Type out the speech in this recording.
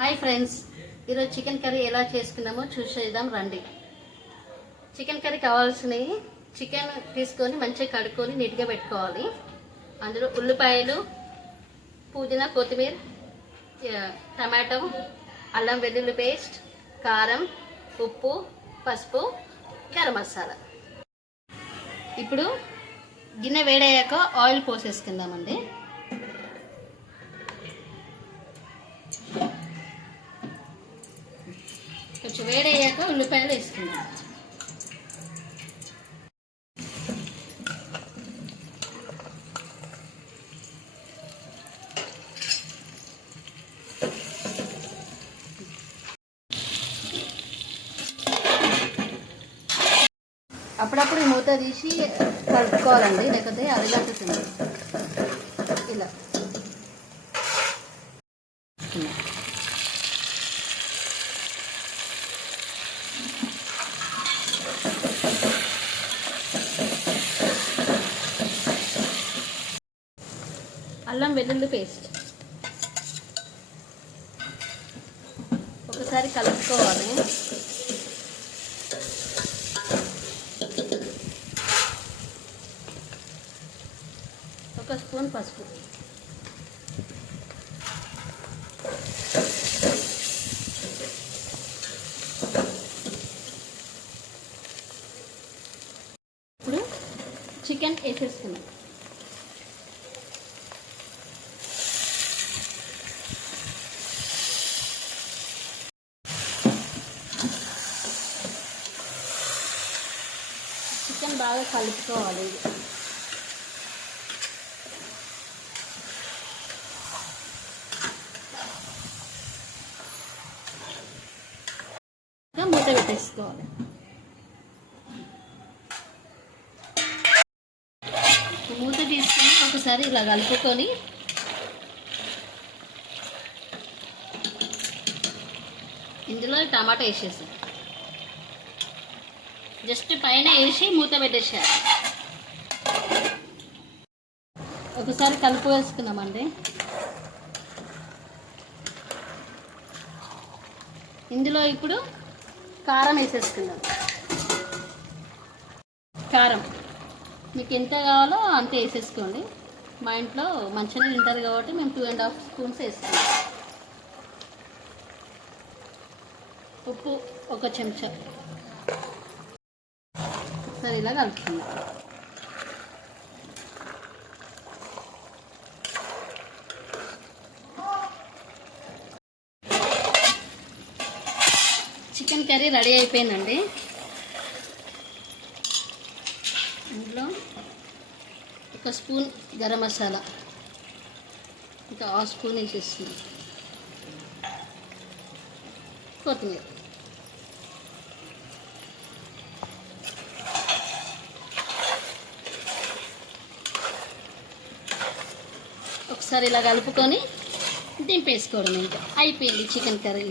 Hi friends, ఈరోజు chicken curry ఎలా చేసుకున్నామో చూసేద్దాం రండి. చికెన్ కర్రీ కావాల్సినవి చికెన్ తీసుకొని మంచిగా కడుక్కొని నీట్గా పెట్టుకోవాలి. అందులో ఉల్లిపాయలు, పుదీనా, కొత్తిమీర, టమాటో, అల్లం వెల్లుల్లి పేస్ట్, కారం, ఉప్పు, పసుపు, గరం మసాలా. ఇప్పుడు గిన్నె వేడయ్యాక ఆయిల్ పోసేసుకుందామండి. కొంచెం వేడయ్యాక ఉల్లిపాయలు వేసుకుందాం. అప్పుడప్పుడు మూత తీసి కలుపుకోవాలండి, లేకపోతే అరగంటుంది. ఇలా అల్లం వెల్లుల్లి పేస్ట్ ఒకసారి కలుపుకోవాలి. ఒక స్పూన్ పసుపు, ఇప్పుడు చికెన్ వేసేసుకున్నాం. చికెన్ బాగా కలుపుకోవాలి. మూత పెట్టేసుకోవాలి. మూత తీసుకొని ఒకసారి ఇలా కలుపుకొని ఇందులో టమాటా వేసేసి జస్ట్ పైన వేసి మూత పెట్టేసారు. ఒకసారి కలుపు వేసుకున్నామండి. ఇందులో ఇప్పుడు కారం వేసేసుకున్నాం. కారం మీకు ఎంత కావాలో అంతే వేసేసుకోండి. మా ఇంట్లో మంచిగా తింటారు కాబట్టి మేము 2.5 స్పూన్స్ వేసుకున్నాం. ఉప్పు 1 చెంచా. సరే ఇలా కలుపుకుందాం. చికెన్ కర్రీ రెడీ అయిపోయిందండి. ఇందులో 1 స్పూన్ గరం మసాలా, ఇంకా 1/2 స్పూన్ వేసేస్తుంది. కొత్తిమీర, ఒకసారి ఇలా కలుపుకొని దింపేసుకోవడం. ఇంకా అయిపోయింది చికెన్ కర్రీ.